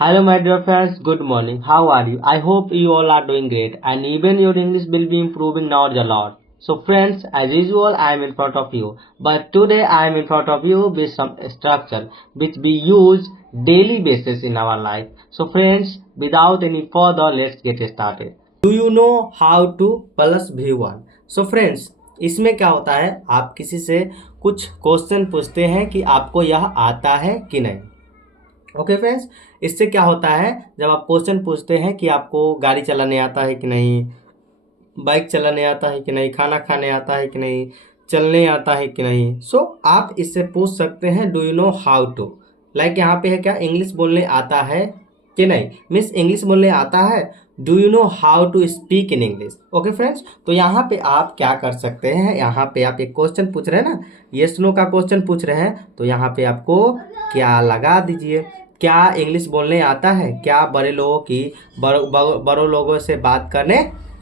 Hello, my dear friends. Good morning. How are you? I hope you all are doing great, and even your English will be improving now a lot. So, friends, as usual, I am in front of you. But today, I am in front of you with some structure which we use daily basis in our life. So, friends, without any further, let's get started. Do you know how to plus V1? So, friends, इसमें क्या होता है, आप किसी से कुछ question पूछते हैं कि आपको यह आता है कि नहीं। ओके फ्रेंड्स, इससे क्या होता है, जब आप क्वेश्चन पूछते हैं कि आपको गाड़ी चलाने आता है कि नहीं, बाइक चलाने आता है कि नहीं, खाना खाने आता है कि नहीं, चलने आता है कि नहीं, सो आप इससे पूछ सकते हैं do you know how to. Like यहाँ पे है क्या, इंग्लिश बोलने आता है कि नहीं, मीन्स इंग्लिश बोलने आता है, do you know how to speak in English. Okay friends, तो यहाँ पे आप क्या कर सकते हैं, यहाँ पे आप एक क्वेश्चन पूछ रहे हैं ना, यस नो का क्वेश्चन पूछ रहे हैं, तो यहाँ पे आपको क्या लगा दीजिए, क्या इंग्लिश बोलने आता है, क्या बड़े लोगों की बड़ों लोगों से बात करने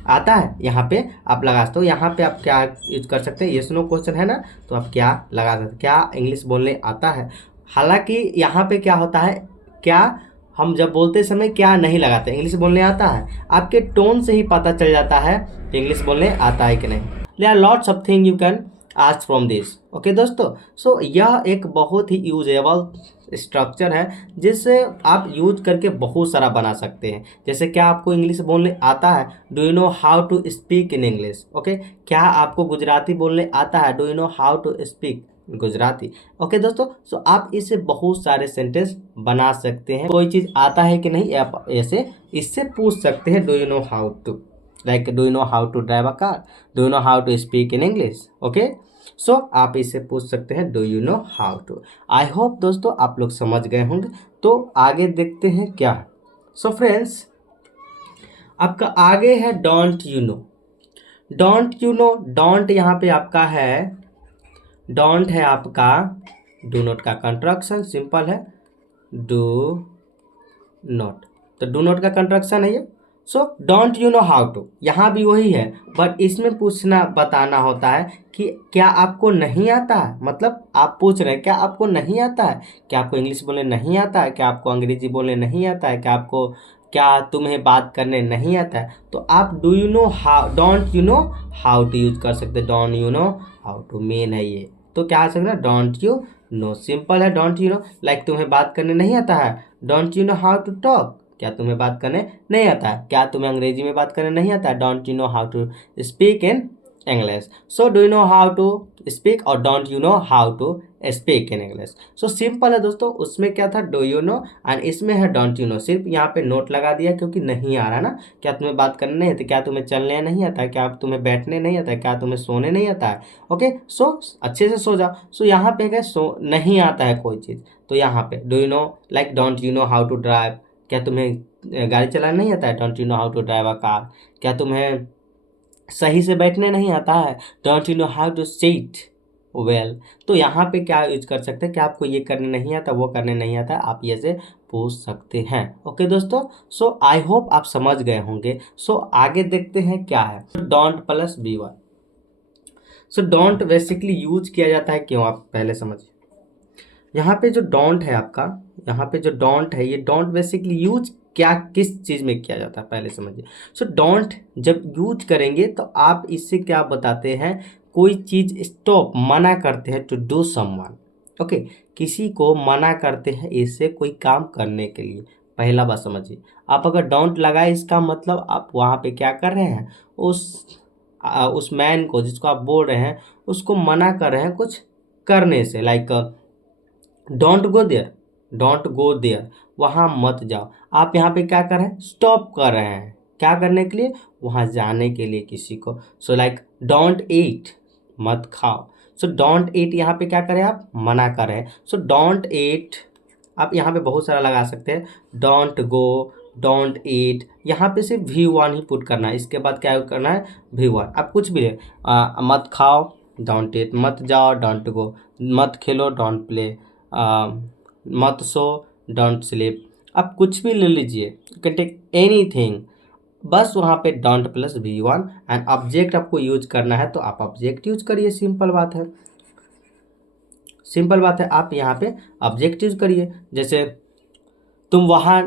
आता है, यहाँ पे आप लगा सकते हो। यहाँ पे आप क्या यूज कर सकते हैं, यस नो क्वेश्चन है ना, तो आप क्या लगा सकते हैं, क्या इंग्लिश बोलने आता है। हालांकि यहाँ पे क्या होता है, क्या हम जब बोलते समय क्या नहीं लगाते, इंग्लिश बोलने आता है, आपके टोन से ही पता चल जाता है कि इंग्लिश बोलने आता है कि नहीं। There are lots of thing you can ask from this. Okay दोस्तों, सो यह एक बहुत ही यूजेबल स्ट्रक्चर है जिससे आप यूज करके बहुत सारा बना सकते हैं। जैसे क्या आपको इंग्लिश बोलने आता है, do you know how to speak in English. Okay, क्या आपको गुजराती बोलने आता है, do you know how to speak Gujarati. Okay दोस्तों, सो आप इससे बहुत सारे सेंटेंस बना सकते हैं। कोई चीज़ आता है कि नहीं, आप ऐसे इससे पूछ सकते हैं, do you know how to, like do you know how to drive a car, do you know how to speak in English. Okay, so आप इससे पूछ सकते हैं do you know how to. I hope दोस्तों आप लोग समझ गए होंगे। तो आगे देखते हैं क्या है। सो फ्रेंड्स, आपका आगे है don't you know. Don't you know, don't यहाँ पे आपका है, डोंट है आपका डू नॉट का कंट्रक्शन, सिंपल है डू नॉट, तो डू नॉट का कंट्रक्शन है ये। So don't you know how to, यहाँ भी वही है, बट इसमें पूछना बताना होता है कि क्या आपको नहीं आता है, मतलब आप पूछ रहे हैं क्या आपको नहीं आता है, क्या आपको इंग्लिश बोलने नहीं आता है, क्या आपको अंग्रेजी बोलने नहीं आता है, क्या आपको, क्या तुम्हें बात करने नहीं आता है, तो आप do you know how, don't you know how to use कर सकते हैं। Don't you know how to main है ये, तो क्या आ सकता है, डोंट यू नो, सिंपल है डोंट यू नो। लाइक तुम्हें बात करने नहीं आता है, don't you know how to talk, क्या तुम्हें बात करने नहीं आता है, क्या तुम्हें अंग्रेजी में बात करने नहीं आता है, don't you know how to speak in English. So do you know how to speak और don't you know how to speak in English. So simple है दोस्तों, उसमें क्या था, डू यू नो, एंड इसमें है डोंट यू नो। सिर्फ यहाँ पे नोट लगा दिया क्योंकि नहीं आ रहा ना, क्या तुम्हें बात करने नहीं आता, क्या तुम्हें चलने नहीं आता है, क्या तुम्हें बैठने नहीं आता है, क्या तुम्हें सोने नहीं आता है। ओके, सो अच्छे से सो जाओ। सो यहाँ पे क्या, सो नहीं आता है कोई चीज़, तो यहाँ पे do you know, like don't you know how to drive, क्या तुम्हें गाड़ी चलाना नहीं आता है, don't you know how to drive a car, क्या तुम्हें सही से बैठने नहीं आता है, don't you know how to seat well. तो यहाँ पे क्या यूज कर सकते हैं, क्या आपको ये करने नहीं आता, वो करने नहीं आता, आप ये से पूछ सकते हैं। ओके दोस्तों, सो आई होप आप समझ गए होंगे। सो आगे देखते हैं क्या है, don't plus B1. So don't basically use किया जाता है क्यों, आप पहले समझिए। यहाँ पे जो डोंट है आपका, यहाँ पे जो डोंट है, ये डोंट बेसिकली यूज क्या किस चीज़ में किया जाता है पहले समझिए। सो डोंट जब यूज करेंगे तो आप इससे क्या बताते हैं, कोई चीज़ स्टॉप, मना करते हैं टू डू समवन। ओके, किसी को मना करते हैं इससे कोई काम करने के लिए। पहला बात समझिए, आप अगर डोंट लगाए इसका मतलब आप वहाँ पे क्या कर रहे हैं, उस मैन को जिसको आप बोल रहे हैं उसको मना कर रहे हैं कुछ करने से। Like don't go there, don't go there, वहाँ मत जाओ। आप यहाँ पे क्या कर रहे हैं, स्टॉप कर रहे हैं, क्या करने के लिए, वहाँ जाने के लिए किसी को। सो लाइक डोंट ईट, मत खाओ। सो डोंट ईट यहाँ पे क्या करें, आप मना कर रहे हैं। सो डोंट ईट, आप यहाँ पे बहुत सारा लगा सकते हैं, डोंट गो, डोंट ईट, यहाँ पे सिर्फ V1 ही पुट करना है, इसके बाद क्या करना है, V1। आप कुछ भी ले, मत खाओ, डोंट ईट, मत जाओ, डोंट गो, मत खेलो, डोंट प्ले, मत सो, डोंट स्लीप, आप कुछ भी ले लीजिए, यू कैन टेक एनीथिंग, बस वहाँ पे don't plus V1 and object आपको यूज करना है तो आप ऑब्जेक्ट यूज करिए, सिंपल बात है, सिंपल बात है, आप यहाँ पे ऑब्जेक्ट यूज करिए। जैसे तुम वहाँ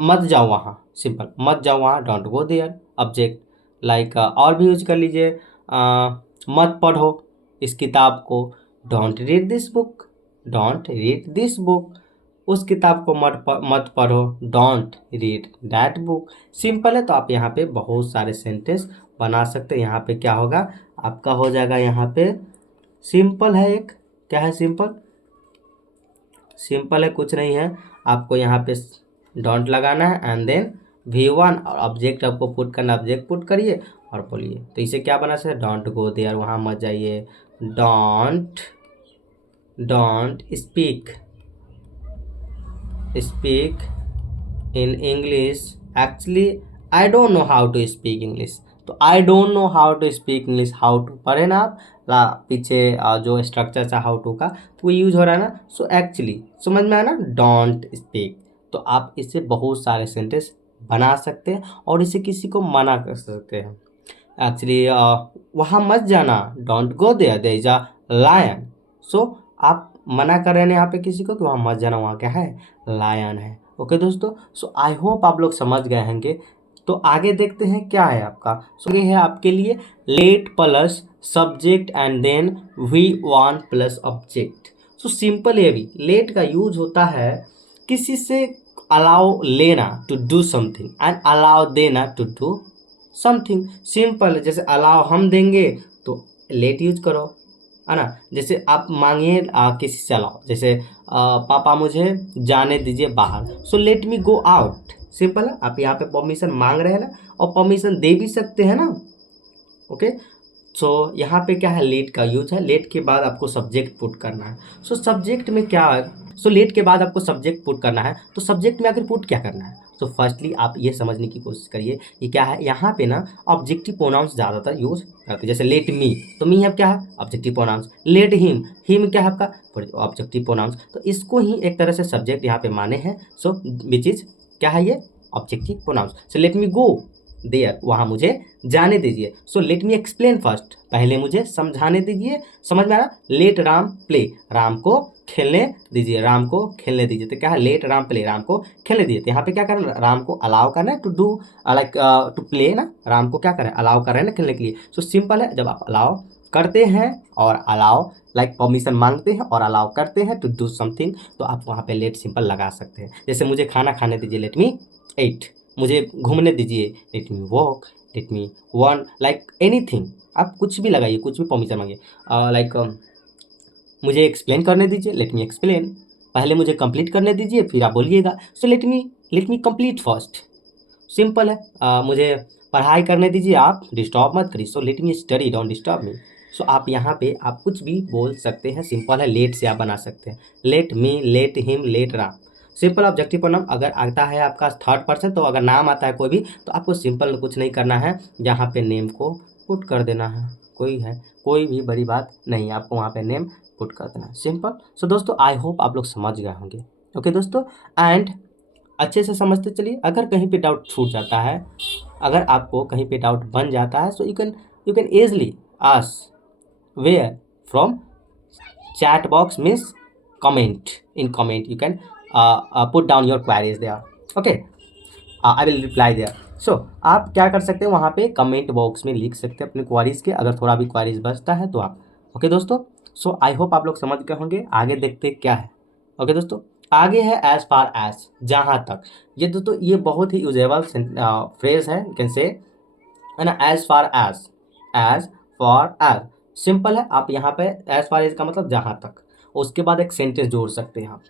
मत जाओ वहाँ, सिंपल, मत जाओ वहाँ, don't go there. Object like और भी यूज कर लीजिए, मत पढ़ो इस किताब को, don't read this book, don't read this book. उस किताब को मत पढ़ो, don't read that book. Simple है, तो आप यहाँ पे बहुत सारे सेंटेंस बना सकते हैं। यहाँ पे क्या होगा आपका, हो जाएगा यहाँ पे सिंपल है एक, क्या है सिंपल, सिंपल है कुछ नहीं है, आपको यहाँ पे डोंट लगाना है एंड देन V1 और ऑब्जेक्ट आपको पुट करना, ऑब्जेक्ट पुट करिए और बोलिए। तो इसे क्या बना सकते, डोंट गो देयर, वहाँ मत जाइए, don't don't speak speak in English, actually I don't know how to speak English. तो I don't know how to speak English, how to पढ़े ना आप, पीछे जो स्ट्रक्चर था हाउ टू का, तो वो यूज हो रहा है ना। सो एक्चुअली समझ में आया ना, डोंट स्पीक। तो आप इससे बहुत सारे सेंटेंस बना सकते हैं और इसे किसी को मना कर सकते हैं। एक्चुअली वहाँ मत जाना, don't go there, there is a lion. So आप मना कर रहे हैं यहाँ पे किसी को कि वहाँ मत जाना, वहाँ क्या है, लायन है। ओके दोस्तों, सो आई होप आप लोग समझ गए होंगे। तो आगे देखते हैं क्या है आपका। सो ये है आपके लिए let plus subject and then V1 plus object. So simple है, भी लेट का यूज होता है किसी से अलाउ लेना to do something and allow देना टू डू समथिंग। सिंपल, जैसे अलाउ हम देंगे तो लेट यूज करो, है ना। जैसे आप मांगिए किसी से अलाउ, जैसे पापा मुझे जाने दीजिए बाहर, सो let me go out. Simple है, आप यहाँ पे परमिशन मांग रहे हैं ना, और परमिशन दे भी सकते हैं ना। ओके, सो यहाँ पे क्या है, लेट का यूज है। लेट के बाद आपको सब्जेक्ट पुट करना है। सो सब्जेक्ट में क्या है, सो लेट के बाद आपको सब्जेक्ट पुट करना है, तो सब्जेक्ट में आखिर पुट क्या करना है। सो फर्स्टली आप ये समझने की कोशिश करिए कि क्या है, यहाँ पे ना ऑब्जेक्टिव प्रोनाउंस ज़्यादातर यूज करते हैं। जैसे लेट मी, तो मी है क्या है, objective pronouns. Let him, him क्या है आपका, ऑब्जेक्टिव प्रोनाउंस। तो इसको ही एक तरह से सब्जेक्ट यहाँ पे माने हैं। सो विच इज क्या है, ये objective pronouns. So let me go there, वहाँ मुझे जाने दीजिए। So let me explain first, पहले मुझे समझाने दीजिए। समझ में आ रहा, लेट राम प्ले, राम को खेलने दीजिए, राम को खेलने दीजिए। तो क्या है, लेट राम प्ले, राम को खेलने दीजिए। तो यहाँ पे क्या करना, राम को अलाउ करना है to do, like to play ना, राम को क्या करें, अलाउ कर रहे हैं ना खेलने के लिए। सो सिंपल है, जब आप अलाउ करते हैं और अलाउ लाइक परमिशन मांगते हैं और अलाउ करते हैं टू डू समथिंग, तो आप वहाँ पे लेट सिंपल लगा सकते हैं। जैसे मुझे खाना खाने दीजिए, लेट मी ईट, मुझे घूमने दीजिए, let me walk, let me one, like anything, आप कुछ भी लगाइए, कुछ भी परमिशन मांगिए। लाइक मुझे एक्सप्लेन करने दीजिए, लेट मी एक्सप्लेन, पहले मुझे कंप्लीट करने दीजिए फिर आप बोलिएगा। So let me complete first. Simple है, मुझे पढ़ाई करने दीजिए, आप डिस्टर्ब मत करिए। So let me study, don't disturb me. So आप यहाँ पे आप कुछ भी बोल सकते हैं। सिंपल है, लेट से आप बना सकते हैं, let me, let him, let Ram. Simple objective pronoun अगर आता है आपका थर्ड पर्सन, तो अगर नाम आता है कोई भी, तो आपको सिंपल कुछ नहीं करना है, यहाँ पे नेम को पुट कर देना है। कोई भी बड़ी बात नहीं है, आपको वहाँ पे नेम पुट कर देना है, सिंपल। सो दोस्तों आई होप आप लोग समझ गए होंगे। ओके दोस्तों, एंड अच्छे से समझते चलिए। अगर कहीं पे डाउट छूट जाता है, अगर आपको कहीं पे डाउट बन जाता है, so you can easily ask where from chat box, means comment, in comment you can put down your queries there. Okay, I will reply there. So आप क्या कर सकते हैं, वहाँ पे कमेंट बॉक्स में लिख सकते हैं अपने क्वारीज के, अगर थोड़ा भी क्वारीज बचता है तो आप। ओके दोस्तों, सो आई होप आप लोग समझ गए होंगे। आगे देखते क्या है। ओके दोस्तों, आगे है एज फार एज, जहाँ तक। ये दोस्तों ये बहुत ही यूजेबल फ्रेज है, यू कैन से, है ना। एज फॉर एज सिंपल है, आप यहाँ पे एज फार एज का मतलब जहाँ तक, उसके बाद एक सेंटेंस जोड़ सकते हैं आप।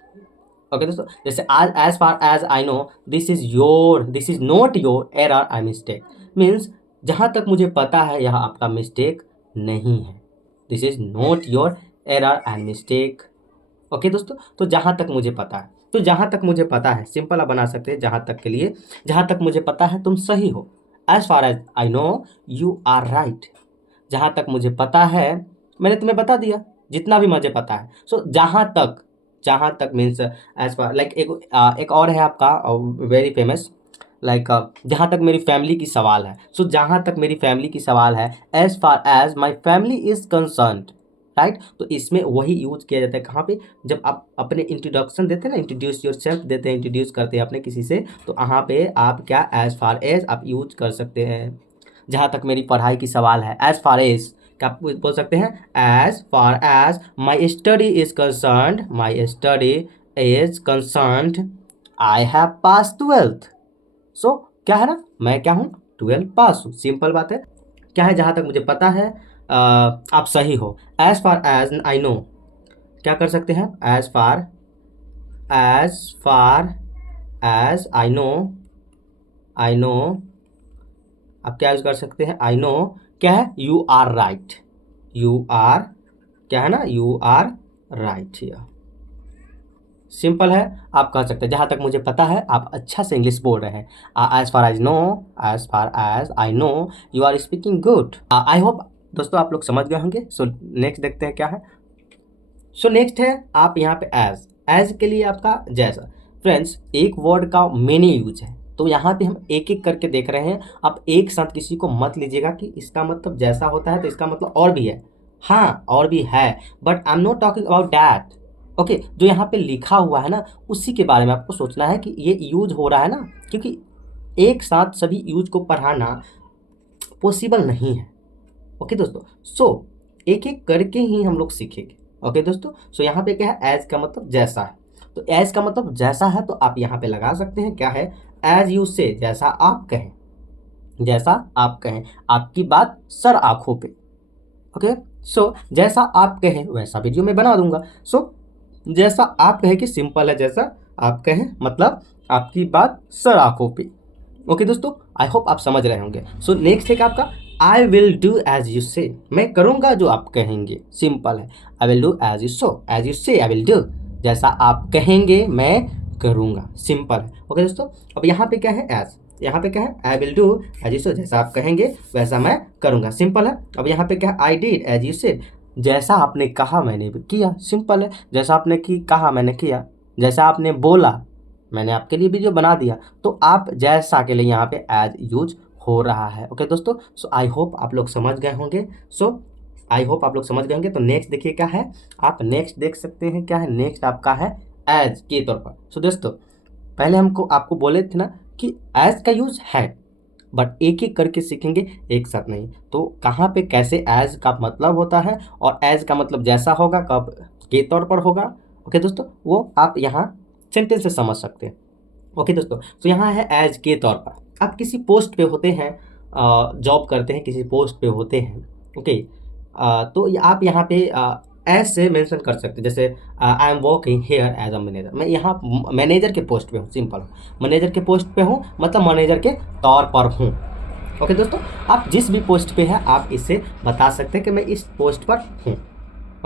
ओके दोस्तों, जैसे as far as I know this is not your error I mistake, means जहाँ तक मुझे पता है यह आपका मिस्टेक नहीं है। This is not your error and mistake. Okay दोस्तों, तो जहाँ तक मुझे पता है, तो जहाँ तक मुझे पता है सिंपल आप बना सकते हैं जहाँ तक के लिए, जहाँ तक मुझे पता है तुम सही हो। As far as I know you are right, जहाँ तक मुझे पता है मैंने तुम्हें बता दिया जितना भी मुझे पता है। सो जहाँ तक मीन्स एज फार, लाइक एक और है आपका वेरी फेमस, लाइक जहाँ तक मेरी फैमिली की सवाल है। सो जहाँ तक मेरी फैमिली की सवाल है, as far as my family is concerned, right. तो इसमें वही यूज किया जाता है कहाँ पे, जब आप अपने इंट्रोडक्शन देते हैं ना, इंट्रोड्यूस योर सेल्फ देते हैं, इंट्रोड्यूस करते हैं अपने किसी से, तो यहाँ पे आप क्या एज फार एज आप यूज कर सकते हैं। जहाँ तक मेरी पढ़ाई की सवाल है, एज फार एज क्या आप बोल सकते हैं, as far as my study is concerned, my study is concerned I have pass 12th। सो क्या है ना, मैं क्या हूँ, 12 पास हूँ, सिंपल बात है। क्या है, जहाँ तक मुझे पता है आप सही हो। As far as I know, क्या कर सकते हैं, as far as I know, आप क्या यूज कर सकते हैं, आई नो क्या है, you are right, you are क्या है ना, you are right here, simple है। आप कह सकते हैं जहाँ तक मुझे पता है आप अच्छा से इंग्लिश बोल रहे हैं। As far as I know you are speaking good. I hope दोस्तों आप लोग समझ गए होंगे। सो नेक्स्ट देखते हैं क्या है। सो नेक्स्ट है आप यहाँ पे एज के लिए आपका जैसा। फ्रेंड्स एक वर्ड का मेनी यूज है, तो यहाँ पे हम एक एक करके देख रहे हैं। आप एक साथ किसी को मत लीजिएगा कि इसका मतलब जैसा होता है तो इसका मतलब और भी है। हाँ और भी है, but I am not talking about that. Okay, जो यहाँ पे लिखा हुआ है ना उसी के बारे में आपको सोचना है कि ये यूज हो रहा है ना, क्योंकि एक साथ सभी यूज को पढ़ाना पॉसिबल नहीं है। ओके दोस्तों, सो एक एक करके ही हम लोग सीखेंगे। ओके दोस्तों, सो यहाँ पे क्या है, एज का मतलब जैसा है, तो एज का मतलब जैसा है तो आप यहाँ पे लगा सकते हैं क्या है, एज यू से, जैसा आप कहें, जैसा आप कहें, आपकी बात सर आंखों पे। ओके, सो जैसा आप कहें वैसा वीडियो में बना दूंगा। सो जैसा आप कहें कि सिंपल है, जैसा आप कहें मतलब आपकी बात सर आंखों पे। ओके दोस्तों, आई होप आप समझ रहे होंगे। सो नेक्स्ट है आपका I will do as you say, मैं करूँगा जो आप कहेंगे, सिंपल है। I will do as you so, as you say I will do, जैसा आप कहेंगे मैं करूँगा, सिंपल है। ओके दोस्तों, अब यहाँ पे क्या है, एज, यहाँ पे क्या है, I will do as you so, जैसा आप कहेंगे वैसा मैं करूँगा, सिंपल है। अब यहाँ पे क्या है, I did as you said, जैसा आपने कहा मैंने भी किया, सिंपल है। जैसा आपने कहा मैंने किया, जैसा आपने बोला मैंने आपके लिए वीडियो बना दिया, तो आप जैसा के लिए यहाँ पे एज यूज हो रहा है। ओके दोस्तों, सो आई होप आप लोग समझ गए होंगे। आई होप आप लोग समझ गए होंगे। तो नेक्स्ट देखिए क्या है, आप नेक्स्ट देख सकते हैं क्या है, नेक्स्ट आपका है एज के तौर पर। सो दोस्तों पहले हमको आपको बोले थे ना कि एज का यूज है, बट एक एक करके सीखेंगे, एक साथ नहीं। तो कहाँ पे कैसे एज का मतलब होता है और एज का मतलब जैसा होगा कब के तौर पर होगा, ओके दोस्तों, वो आप यहाँ सेंटेंस से समझ सकते हैं। ओके दोस्तों, तो यहाँ है एज के तौर पर। आप किसी पोस्ट पे होते हैं, जॉब करते हैं, किसी पोस्ट पे होते हैं, ओके, तो आप यहाँ पे एज से मेंशन कर सकते हैं। जैसे I am working here as a manager, मैं यहाँ मैनेजर के पोस्ट पे हूँ, सिंपल हूँ, मैनेजर के पोस्ट पे हूँ, मतलब मैनेजर के तौर पर हूँ। ओके दोस्तों, आप जिस भी पोस्ट पे है आप इससे बता सकते हैं कि मैं इस पोस्ट पर हूँ।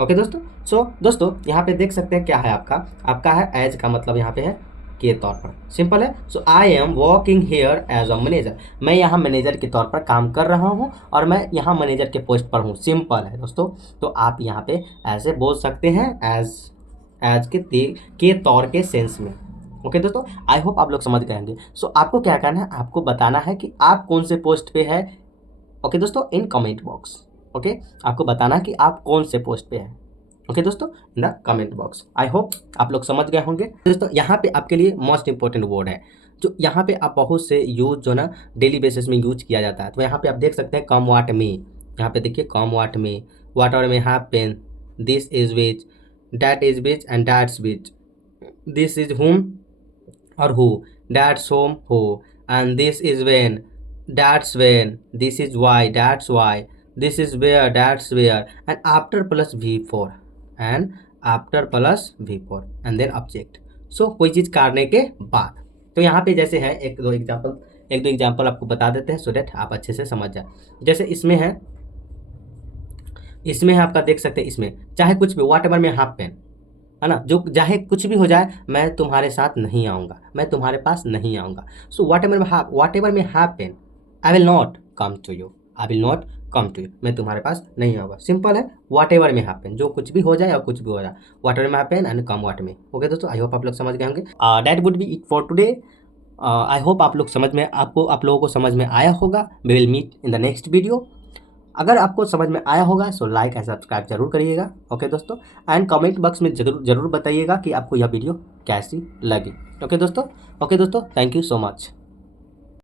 ओके दोस्तों, सो दोस्तों यहाँ पे देख सकते हैं क्या है, आपका है एज का मतलब यहाँ पे है के तौर पर, सिंपल है। So I am working here as a manager, मैं यहाँ मैनेजर के तौर पर काम कर रहा हूँ और मैं यहाँ मैनेजर के पोस्ट पर हूँ, सिंपल है दोस्तों। तो आप यहाँ पे ऐसे बोल सकते हैं एज के तौर के सेंस में। ओके दोस्तों, आई होप आप लोग समझ गए होंगे। सो आपको क्या करना है, आपको बताना है कि आप कौन से पोस्ट पे है। ओके दोस्तों, इन कमेंट बॉक्स, ओके, आपको बताना है कि आप कौन से पोस्ट पे हैं। ओके दोस्तों, in the comment box. I hope आप लोग समझ गए होंगे। दोस्तों यहाँ पे आपके लिए मोस्ट इंपॉर्टेंट वर्ड है, जो यहाँ पे आप बहुत से यूज जो ना डेली बेसिस में यूज किया जाता है। तो यहाँ पे आप देख सकते हैं कम वाट में, यहाँ पे देखिए कम वाट में, वाट आवर में happen, this is which, that is which and that's which, this is हुम और who, that's home who, and this is when, that's when, this is why, that's why, this is where, that's where, and after plus v4, and after plus v4 and then object। so कोई चीज़ करने के बाद, तो यहाँ पे जैसे है एक दो एग्जाम्पल आपको बता देते हैं, सो डेट आप अच्छे से समझ जाए। जैसे इसमें है आपका देख सकते हैं, इसमें चाहे कुछ भी वाट एवर में हाफ पेन है ना, जो चाहे कुछ भी हो जाए, मैं तुम्हारे साथ नहीं आऊँगा, मैं तुम्हारे पास नहीं आऊँगा। So whatever may happen, I will not come to you, I will not come to you, मैं तुम्हारे पास नहीं आऊँगा, सिंपल है। वाट एवर में हैपन, जो कुछ भी हो जाए और कुछ भी हो जाए, वाट ever may happen and come वाट में। ओके दोस्तों, आई होप आप लोग समझ गए होंगे। That would be it for today. I hope आप लोग आप लोगों को समझ में आया होगा। We will meet in the next video. अगर आपको समझ में आया होगा सो लाइक एंड सब्सक्राइब जरूर करिएगा। ओके दोस्तों, एंड कमेंट बॉक्स में जरूर बताइएगा कि आपको यह वीडियो कैसी लगी। ओके दोस्तों, थैंक यू सो मच।